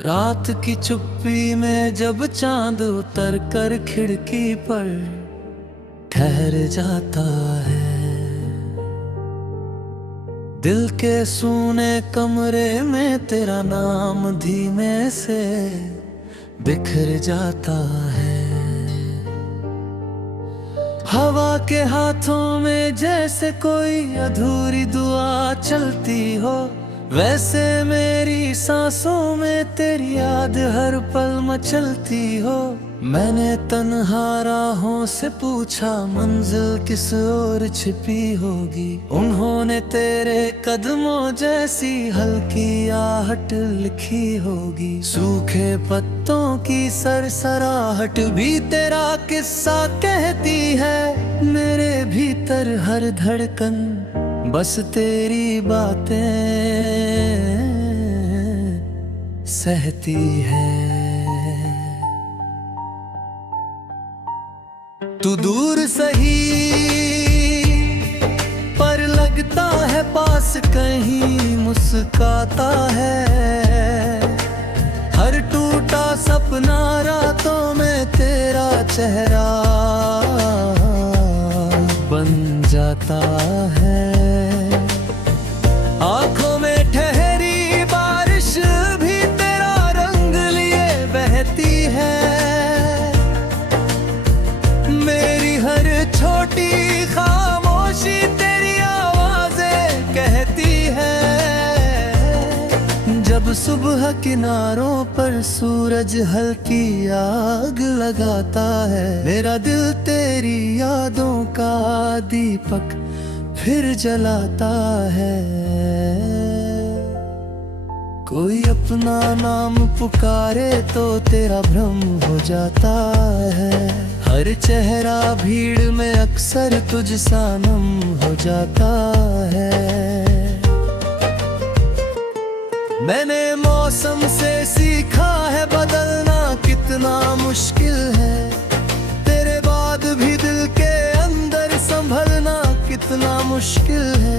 रात की चुप्पी में जब चांद उतर कर खिड़की पर ठहर जाता है, दिल के सूने कमरे में तेरा नाम धीमे से बिखर जाता है। हवा के हाथों में जैसे कोई अधूरी दुआ चलती हो, वैसे मेरी सांसों में तेरी याद हर पल मचलती हो। मैंने तन्हा राहों से पूछा मंजिल किस ओर छिपी होगी, उन्होंने तेरे कदमों जैसी हल्की आहट लिखी होगी। सूखे पत्तों की सरसराहट भी तेरा किस्सा कहती है, मेरे भीतर हर धड़कन बस तेरी बातें सहती है। तू दूर सही पर लगता है पास, कहीं मुस्काता है। हर टूटा सपना रातों में तेरा चेहरा बन जाता है। आंखों में ठहरी बारिश भी तेरा रंग लिए बहती है। मेरी हर छोटी खामोशी तेरी आवाजें कहती है। जब सुबह किनारों पर सूरज हल्की आग लगाता है, मेरा दिल तेरी यादों का दीपक फिर जलाता है। कोई अपना नाम पुकारे तो तेरा भ्रम हो जाता है। हर चेहरा भीड़ में अक्सर तुझ सा नम हो जाता है। मैंने मौसम से सीखा है बदलना कितना मुश्किल है, तेरे बाद भी दिल के अंदर संभलना कितना मुश्किल है।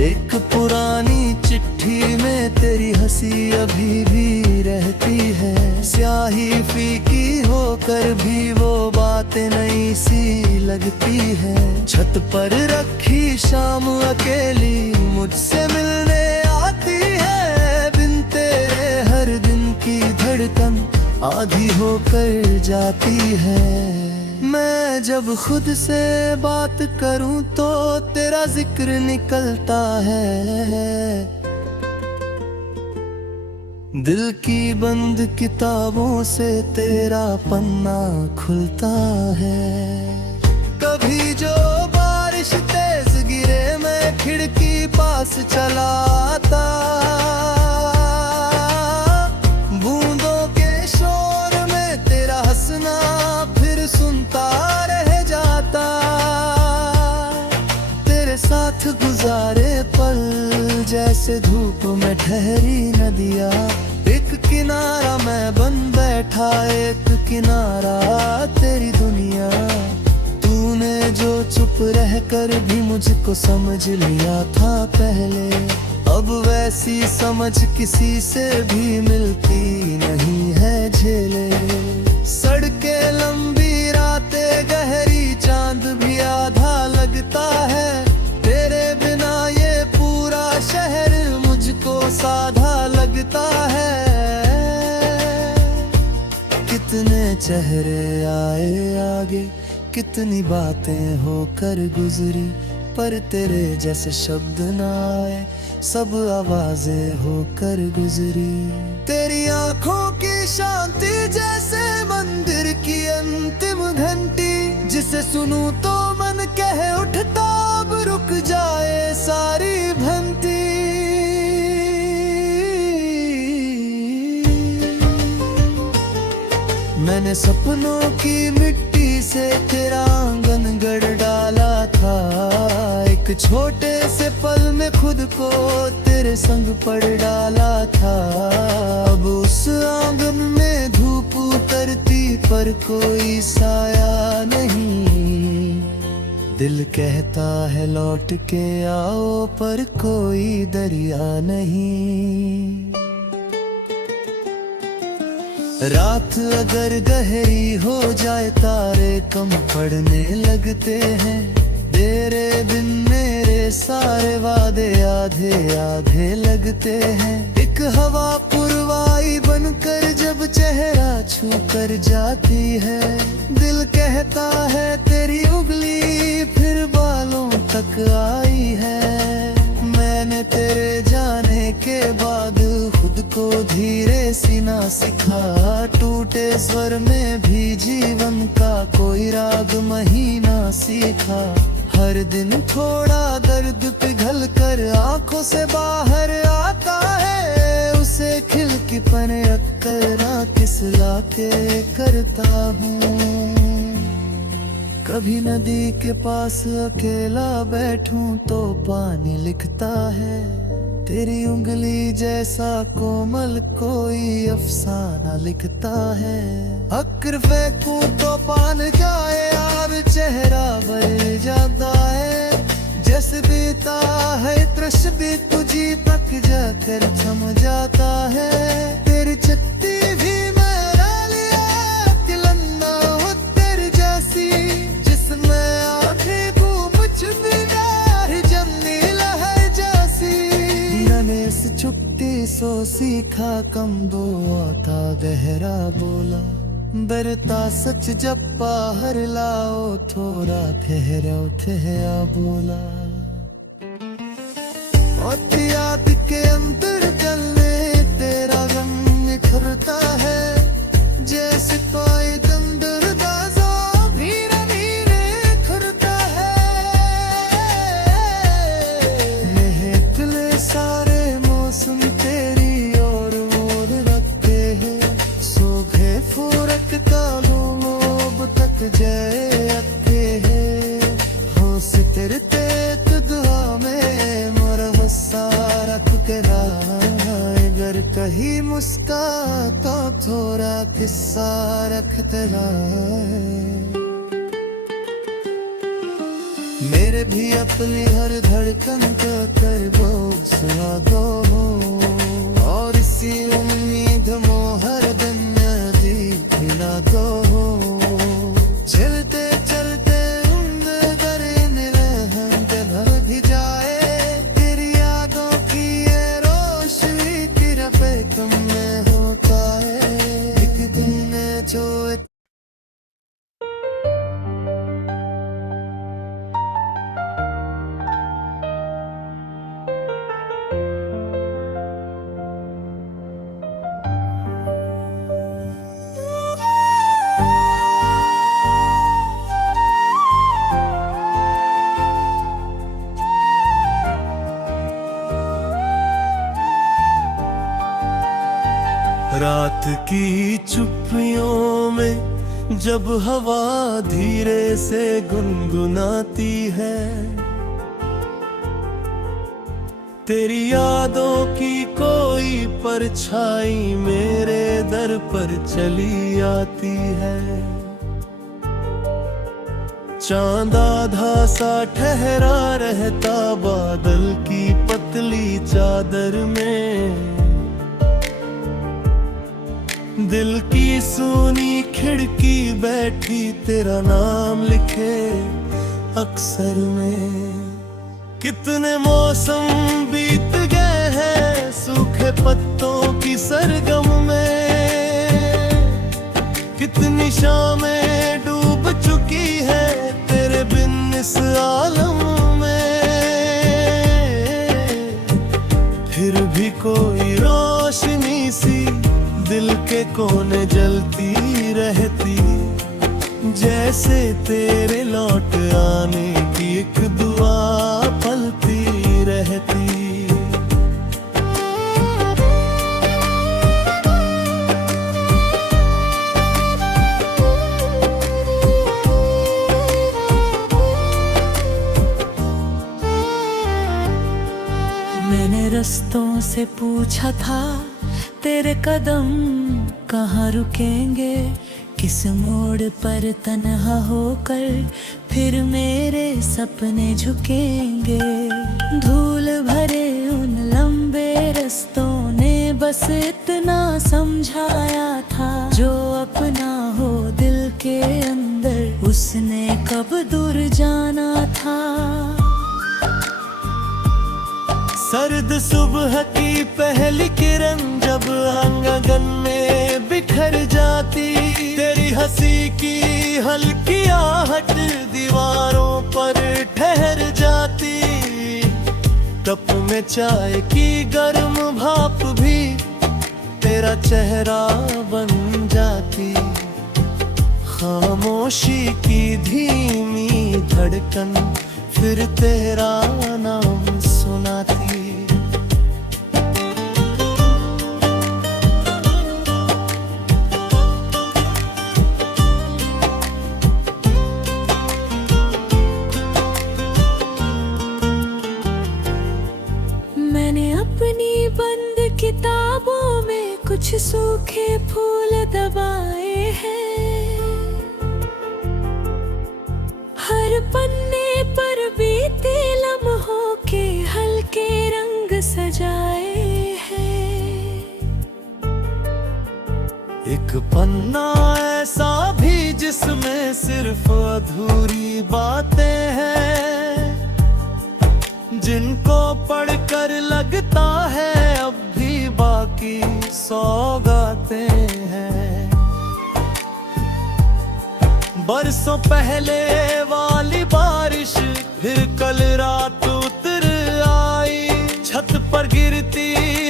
एक पुरानी चिट्ठी में तेरी हंसी अभी भी रहती है, स्याही फीकी होकर भी वो बातें नई सी लगती है। छत पर रखी शाम अकेली मुझसे मिलने आती है, बिन तेरे हर दिन की धड़कन आधी होकर जाती है। मैं जब खुद से बात करूं तो तेरा जिक्र निकलता है। दिल की बंद किताबों से तेरा पन्ना खुलता है। कभी जो बारिश तेज गिरे मैं खिड़की पास चला आता, बूंदों के शोर में तेरा हंसना फिर सुनता रह जाता। तेरे साथ गुजारे पल जैसे धूप में ठहरी नदियाँ, एक किनारा मैं बन बैठा एक किनारा तेरी दुनिया। तूने जो चुप रहकर भी मुझको समझ लिया था पहले, अब वैसी समझ किसी से भी मिलती नहीं है झेले। सड़कें लंबी रातें गहरी चांद भी आधा लगता है, तेरे बिना ये पूरा शहर मुझको साधा लगता है। कितने चेहरे आए आगे, कितनी बातें होकर गुजरी, पर तेरे जैसे शब्द ना आए, सब आवाजें होकर गुजरी। तेरी आंखों की शांति जैसे मंदिर की अंतिम घंटी, जिसे सुनूं तो मन कह उठता अब रुक जाए सारी भ्रांति। मैंने सपनों की मिट्टी से तेरा आंगन गढ़ डाला था, एक छोटे से पल में खुद को तेरे संग पड़ डाला था। अब उस आंगन में धूप उतरती पर कोई साया नहीं, दिल कहता है लौट के आओ पर कोई दरिया नहीं। रात अगर गहरी हो जाए तारे कम पड़ने लगते हैं। तेरे बिन मेरे सारे वादे आधे आधे लगते हैं। एक हवा पुरवाई बनकर जब चेहरा छू कर जाती है, दिल कहता है तेरी उंगली फिर बालों तक आई है। मैंने तेरे जाने के बाद खुद को धीरे सीना सिखा, टूटे स्वर में भी जीवन का कोई राग महीना सीखा। हर दिन थोड़ा दर्द पिघल कर आंखों से बाहर आता है, उसे खिल की पने अक्करा किसला के करता हूँ। कभी नदी के पास अकेला बैठूं तो पानी लिखता है, तेरी उंगली जैसा कोमल कोई अफसाना लिखता है। अक्र फेंकूं तो पान जाए यार, चेहरा भर जाता है। जैसे बीता है त्रश भी तुझी तक जाकर थम जाता है। तेरी छत्ती भी मेरा लिया तिलन्ना हो तेरी जैसी, जिसमें आंखें मुझ बिना जमनी लहर जैसी। मैंने इस छुट्टी सो सीखा कम दो आता गहरा बोला, डरता सच जब बाहर लाओ थोड़ा ठहरो ठहरा बोला। और याद के अंदर चलने तेरा रंग निखरता है, जैसे कोई दंदरदाज़ा धीरे धीरे खुरता है। महकले सारे मौसम तेरी ओर मोड़ रखते हैं, सुबह फूरक कालू लोब तक जय अक्के हैं। हो सितर तेत दुआ में मोर सारा तेरा, अगर कहीं मुस्काता थोड़ा किस्सा रख तेरा। मेरे भी अपनी हर धड़कन का कर वो सुना दो, और इसी उम्मीद मोहर दिन नदी मिला दो। चलते चलते उम्र दरिन रहम के भर भी जाए, तेरी यादों की ये रोशनी तेरा पे तुम में होता है। एक दिन जो रात की चुप्पियों में जब हवा धीरे से गुनगुनाती है, तेरी यादों की कोई परछाई मेरे दर पर चली आती है। चांद आधा सा ठहरा रहता बादल की पतली चादर में, दिल की सूनी खिड़की बैठी तेरा नाम लिखे अक्सर में। कितने मौसम बीत गए हैं सूखे पत्तों की सरगम में, कितनी शामें डूब चुकी है तेरे बिन इस आलम में। फिर भी कोई रोशनी सी दिल के कोने जलती रहती, जैसे तेरे लौट आने की एक दुआ पलती रहती। मैंने रस्तों से पूछा था तेरे कदम कहाँ रुकेंगे, किस मोड़ पर तन्हा होकर फिर मेरे सपने झुकेंगे। धूल भरे उन लंबे रस्तों ने बस इतना समझाया था, जो अपना हो दिल के अंदर उसने कब दूर जाना था। सर्द सुबह की पहली किरण जब आंगन में बिखर जाती, तेरी हंसी की हल्की आहट दीवारों पर ठहर जाती, कप में चाय की गर्म भाप भी तेरा चेहरा बन जाती, खामोशी की धीमी धड़कन फिर तेरा नाम सुनाती। मैंने अपनी बंद किताबों में कुछ सूखे फूल दबाए हैं, हर पन्ने पर बीते लम्हों के हल्के रंग सजाए हैं। एक पन्ना ऐसा भी जिसमें सिर्फ अधूरी बातें हैं, जिनको पढ़कर लगता है अब भी बाकी सौगातें हैं। बरसों पहले वाली बारिश फिर कल रात उतर आई, छत पर गिरती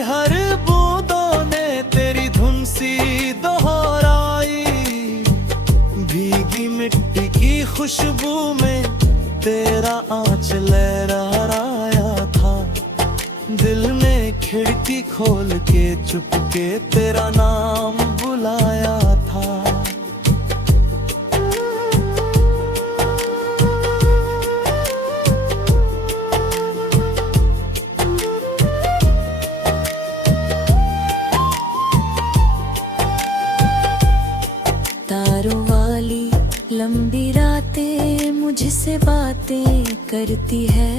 हर बूंदों ने तेरी धुन सी दोहराई, भीगी मिट्टी की खुशबू में तेरा आंच लहराया था, दिल ने खिड़की खोल के चुपके तेरा नाम बुलाया था। तारों वाली लंबी रातें मुझसे बातें करती है,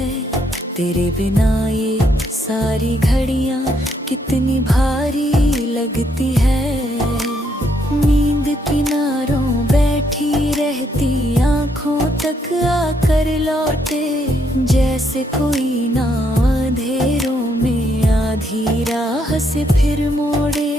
तेरे बिना ये सारी घड़ियां कितनी भारी लगती है। नींद किनारों बैठी रहती आंखों तक आकर लौटे, जैसे कोई ना अंधेरों में आधी राह से फिर मोड़े।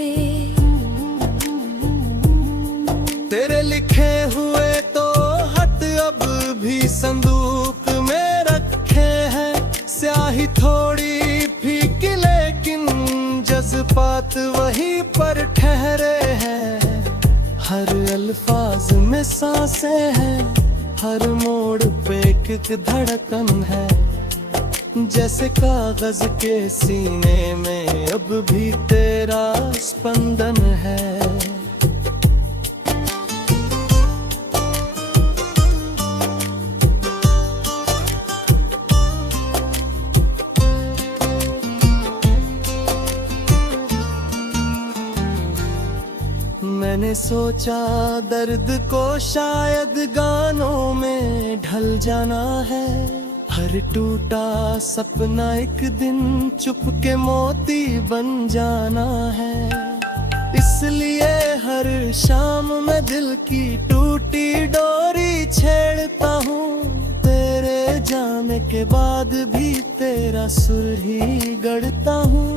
तेरे लिखे हुए तो खत अब भी संदूक में रखे हैं, स्याही थोड़ी फीकी लेकिन जज्बात वहीं पर ठहरे हैं। हर अल्फाज में सांसें हैं, हर मोड़ पे एक धड़कन है, जैसे कागज के सीने में अब भी तेरा स्पंदन है। मैंने सोचा दर्द को शायद गानों में ढल जाना है, हर टूटा सपना एक दिन चुपके मोती बन जाना है। इसलिए हर शाम मैं दिल की टूटी डोरी छेड़ता हूँ, तेरे जाने के बाद भी तेरा सुर ही गढ़ता हूँ।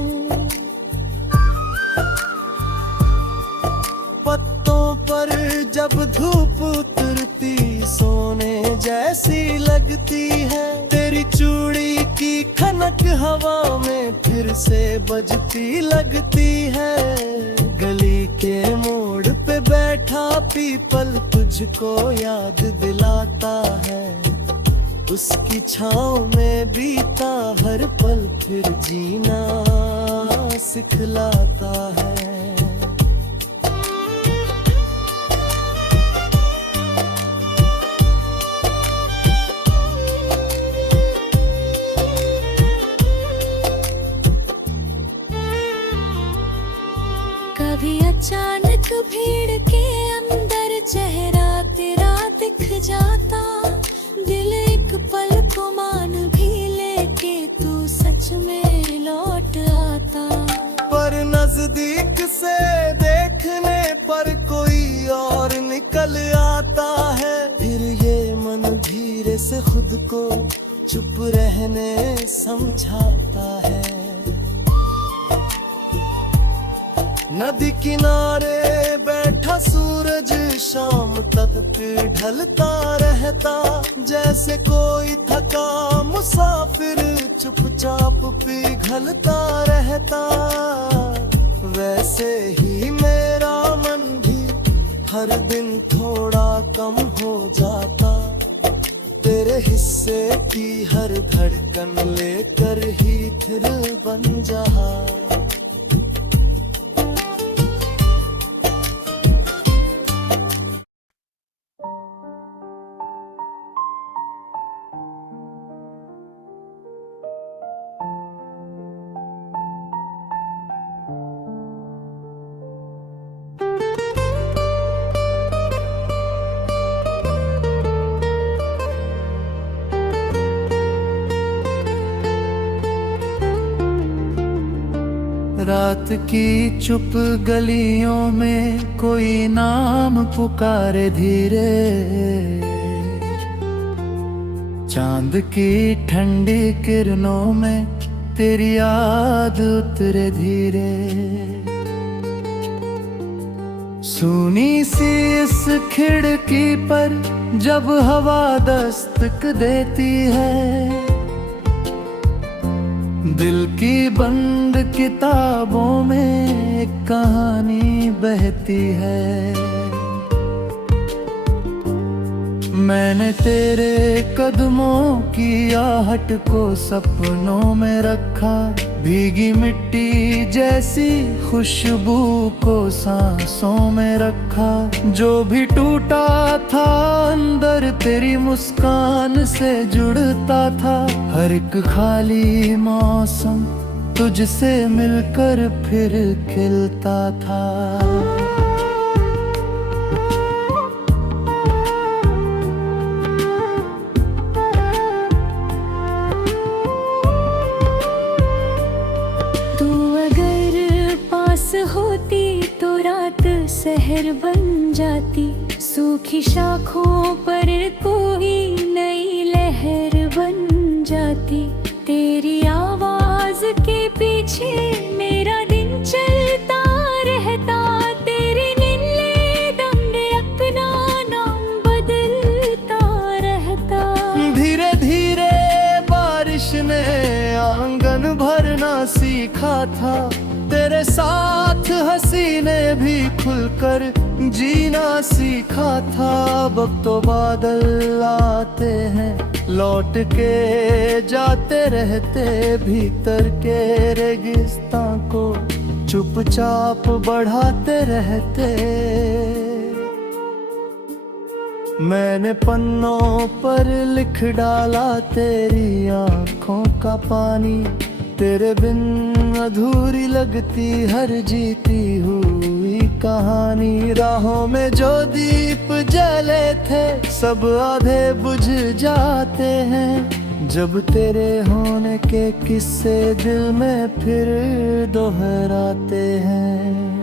पत्तों पर जब धूप उतरती सोने जैसी लगती है, तेरी चूड़ी की खनक हवा में फिर से बजती लगती है। गली के मोड़ पे बैठा पीपल तुझको याद दिलाता है, उसकी छाँव में बीता हर पल फिर जीना सिखलाता है। कभी अचानक भीड़ के अंदर चेहरा तेरा दिख जाता, दिल एक पल को मान भी लेके तू सच में लौट आता। पर नजदीक नजदीक से देखने पर कोई और निकल आता है, फिर ये मन धीरे से खुद को चुप रहने समझाता है। नदी किनारे बैठा सूरज शाम तक ढलता रहता, जैसे कोई थका मुसाफिर चुपचाप पिघलता रहता। वैसे ही मेरा मन भी हर दिन थोड़ा कम हो जाता, तेरे हिस्से की हर धड़कन लेकर ही फिर बन जहा। रात की चुप गलियों में कोई नाम पुकारे धीरे, चांद की ठंडी किरणों में तेरी याद उतरे धीरे। सूनी सी इस खिड़की पर जब हवा दस्तक देती है, दिल की बंद किताबों में एक कहानी बहती है। मैंने तेरे कदमों की आहट को सपनों में रखा, भीगी मिट्टी जैसी खुशबू को सांसों में रखा। जो भी टूटा था अंदर तेरी मुस्कान से जुड़ता था, हर एक खाली मौसम तुझसे मिलकर फिर खिलता था। होती तो रात शहर बन जाती, सूखी शाखों पर कोई नई लहर बन जाती। तेरी आवाज के पीछे मेरा दिन चलता रहता, तेरे नीले दम ने अपना नाम बदलता रहता। धीरे धीरे बारिश ने आंगन भरना सीखा था, तेरे साथ हंसी ने भी खुलकर जीना सीखा था। अब तो बादल आते हैं लौट के जाते रहते, भीतर के रेगिस्तां को चुपचाप बढ़ाते रहते। मैंने पन्नों पर लिख डाला तेरी आंखों का पानी, तेरे बिन अधूरी लगती हर जीती हुई कहानी। राहों में जो दीप जले थे सब आधे बुझ जाते हैं, जब तेरे होने के किस्से दिल में फिर दोहराते हैं।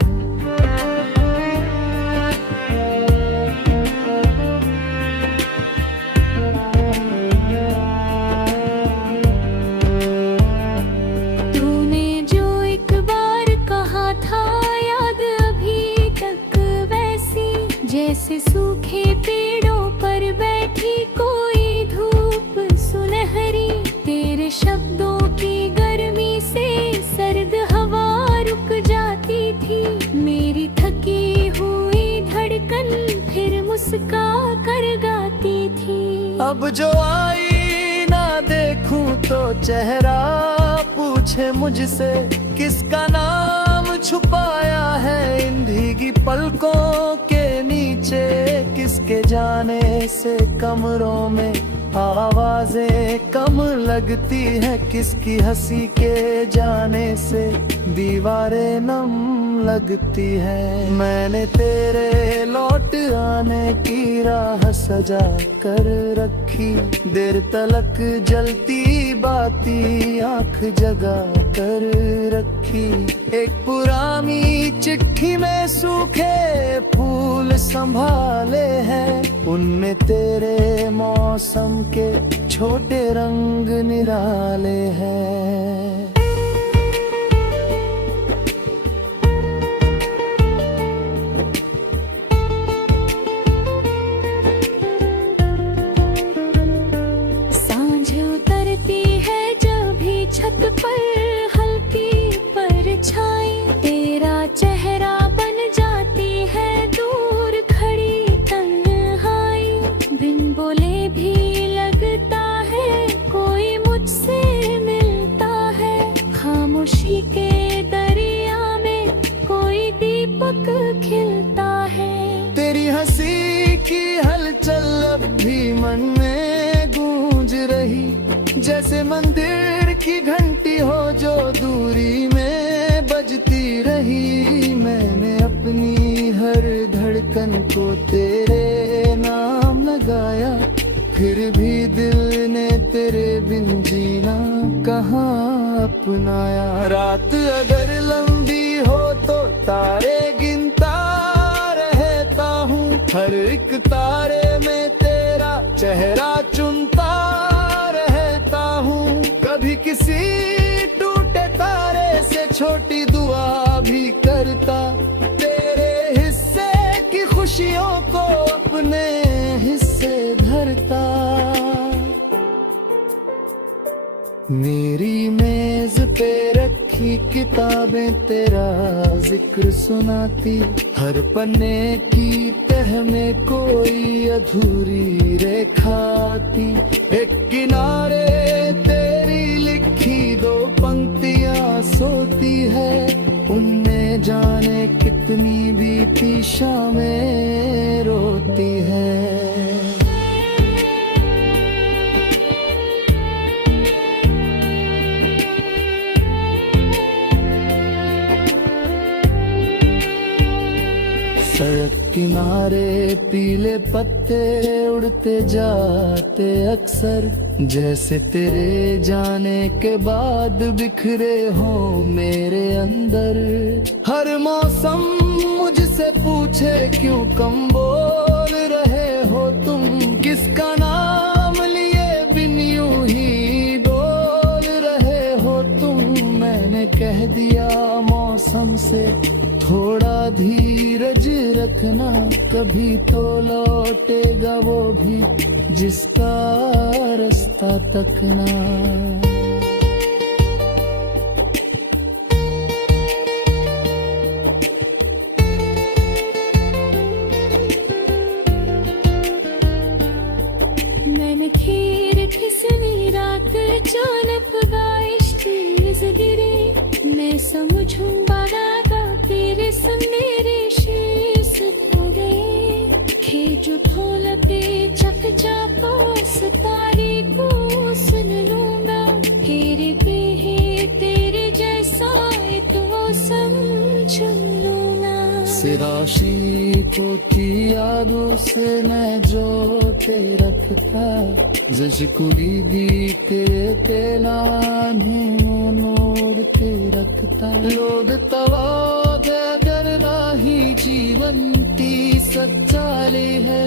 जैसे सूखे पेड़ों पर बैठी कोई धूप सुनहरी, तेरे शब्दों की गर्मी से सर्द हवा रुक जाती थी। मेरी थकी हुई धड़कन फिर मुस्का कर गाती थी। अब जो आई ना देखूं तो चेहरा पूछे मुझसे, किसका नाम छुपाया है इन भीगी पलकों के नीचे। किसके जाने से कमरों में आवाजें कम लगती है, किसकी हंसी के जाने से दीवारें नम लगती है। मैंने तेरे लौट आने की राह सजा कर रखी, देर तलक जलती बाती आंख जगा कर रखी। एक पुरानी चिट्ठी में सूखे फूल संभाले हैं, उनमें तेरे मौसम के छोटे रंग निराले हैं। छत पर हल्की परछाई, तेरा चेहरा बन जाती है दूर खड़ी तन्हाई। बिन बोले भी लगता है कोई मुझसे मिलता है, खामोशी के दरिया में कोई दीपक खिलता है। तेरी हंसी की हलचल अब भी मन में गूंज रही, जैसे मंदिर की घंटी हो जो दूरी में बजती रही। मैंने अपनी हर धड़कन को तेरे नाम लगाया, फिर भी दिल ने तेरे बिन जीना कहाँ अपनाया। रात अगर लंबी हो तो तारे गिनता रहता हूँ, हर एक तारे में तेरा चेहरा चुनता हूँ। कभी किसी टूटे तारे से छोटी दुआ भी करता, तेरे हिस्से की खुशियों को अपने हिस्से धरता। मेरी मेज पे रखी किताबें तेरा जिक्र सुनाती, हर पन्ने की तह में कोई अधूरी रेखा थी। एक किनारे तेरी लिखी दो पंक्तियां सोती है, उनमें जाने कितनी बीती शामें रोती है। सड़क किनारे पीले पत्ते उड़ते जाते अक्सर, जैसे तेरे जाने के बाद बिखरे हो मेरे अंदर। हर मौसम मुझसे पूछे क्यों कम बोल रहे हो तुम, किसका नाम लिए बिन यूं ही डोल रहे हो तुम। मैंने कह दिया मौसम से थोड़ा धीरज रखना, कभी तो लौटेगा वो भी जिसका रास्ता तकना। मैंने खीर खिसनी रात अचानक बारिश तेज गिरी, मैं समझूंगा तेरे सुनहरे शीश हो गए। खेज खोलते चकचापा सितारे को सुन लूंगा, तेरे पे है तेरे जैसा तो समझ लूंगा। सिराशी को की यादों से मैं जो ते रखता, जशकुली दी के तेलाने मोड़ के रखता। लोग तवा अगर राही जीवन की सच्चाई है।